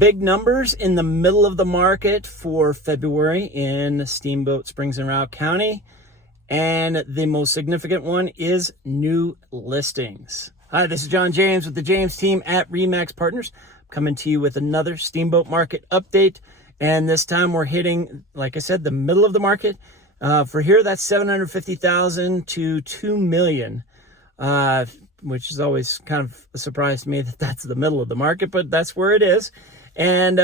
Big numbers in the middle of the market for February in Steamboat Springs and Routt County. And the most significant one is new listings. Hi, this is John James with the James team at RE/MAX Partners, coming to you with another Steamboat market update. And this time we're hitting, like I said, the middle of the market. For here, that's 750,000 to 2 million, which is always kind of a surprise to me that that's the middle of the market, but that's where it is. And,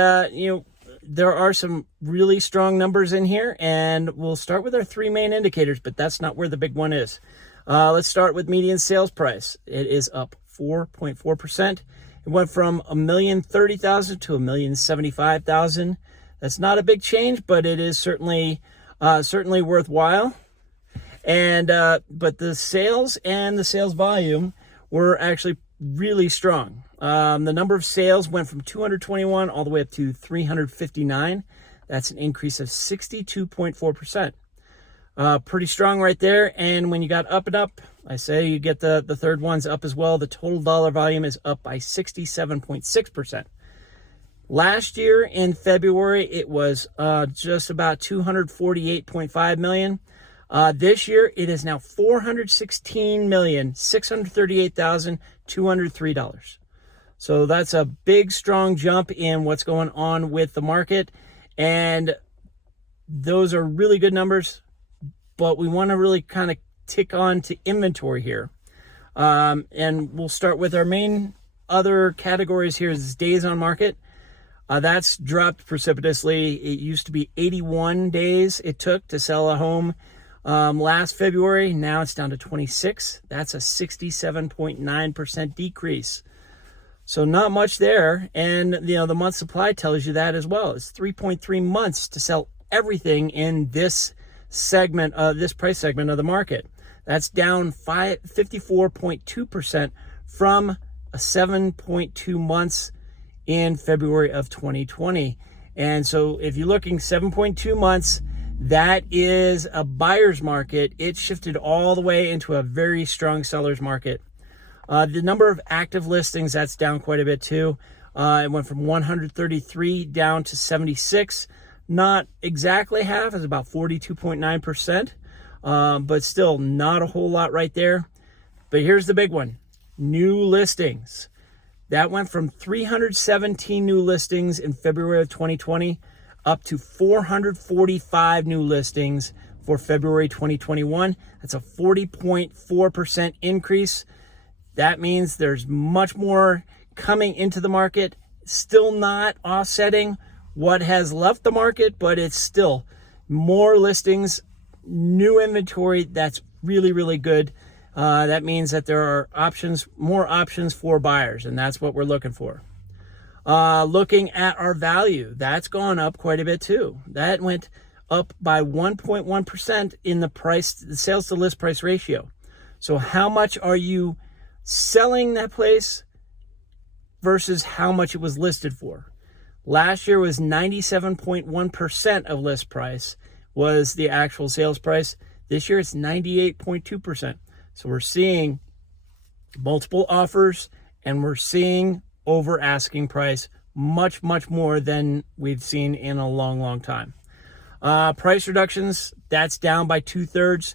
there are some really strong numbers in here, and we'll start with our three main indicators, but that's not where the big one is. Let's start with median sales price. It is up 4.4%. It went from $1,030,000 to $1,075,000. That's not a big change, but it is certainly worthwhile. And but the sales and the sales volume were actually really strong. The number of sales went from 221 all the way up to 359. That's an increase of 62.4%. Pretty strong right there. And when you got up and up, I say you get the third one's up as well. The total dollar volume is up by 67.6%. Last year in February, it was just about 248.5 million. This year, it is now $416,638,203. So that's a big, strong jump in what's going on with the market. And those are really good numbers, but we want to really kind of tick on to inventory here. And we'll start with our main other categories here is days on market. That's dropped precipitously. It used to be 81 days it took to sell a home last February. Now it's down to 26. That's a 67.9% decrease. So not much there. And, the month supply tells you that as well. It's 3.3 months to sell everything in this segment, this price segment of the market. That's down 54.2% from a 7.2 months in February of 2020. And so if you're looking 7.2 months, that is a buyer's market. It shifted all the way into a very strong seller's market. The number of active listings, that's down quite a bit too. It went from 133 down to 76. Not exactly half, it's about 42.9%, but still not a whole lot right there. But here's the big one, new listings. That went from 317 new listings in February of 2020 up to 445 new listings for February 2021. That's a 40.4% increase. That means there's much more coming into the market, still not offsetting what has left the market, but it's still more listings, new inventory. That's really, really good. That means that there are more options for buyers, and that's what we're looking for. Looking at our value, that's gone up quite a bit too. That went up by 1.1% in the sales to list price ratio. So how much are you selling that place versus how much it was listed for? Last year was 97.1% of list price was the actual sales price. This year it's 98.2%. So we're seeing multiple offers and we're seeing over asking price much, much more than we've seen in a long, long time. Price reductions, that's down by 2/3.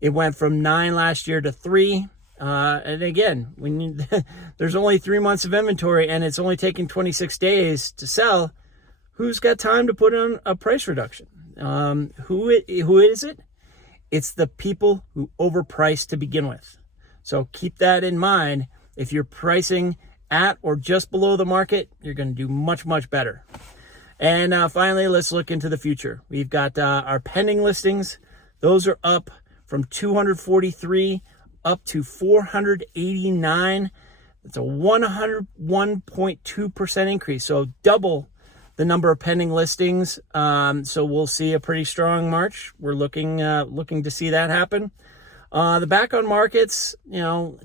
It went from 9 last year to 3. And again, there's only 3 months of inventory and it's only taking 26 days to sell. Who's got time to put in a price reduction? Who is it? It's the people who overprice to begin with. So keep that in mind. If you're pricing at or just below the market, you're going to do much, much better. And finally, let's look into the future. We've got our pending listings. Those are up from 243 up to 489. It's a 101.2% increase. So double the number of pending listings. So we'll see a pretty strong March. We're looking to see that happen. The back on markets,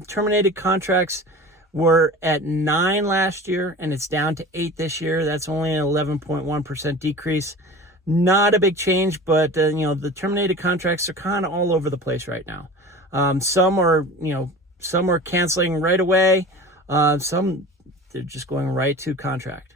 terminated contracts were at 9 last year and it's down to 8 this year. That's only an 11.1% decrease. Not a big change, but the terminated contracts are kind of all over the place right now. Some are canceling right away. Some they're just going right to contract.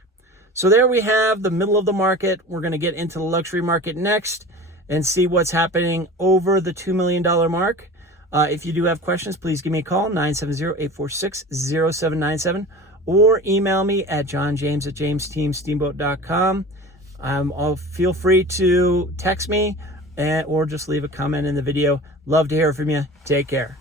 So there we have the middle of the market. We're going to get into the luxury market next and see what's happening over the $2 million mark. If you do have questions, please give me a call, 970-846-0797, or email me at johnjames@jamesteamsteamboat.com. Feel free to text me or just leave a comment in the video. Love to hear from you. Take care.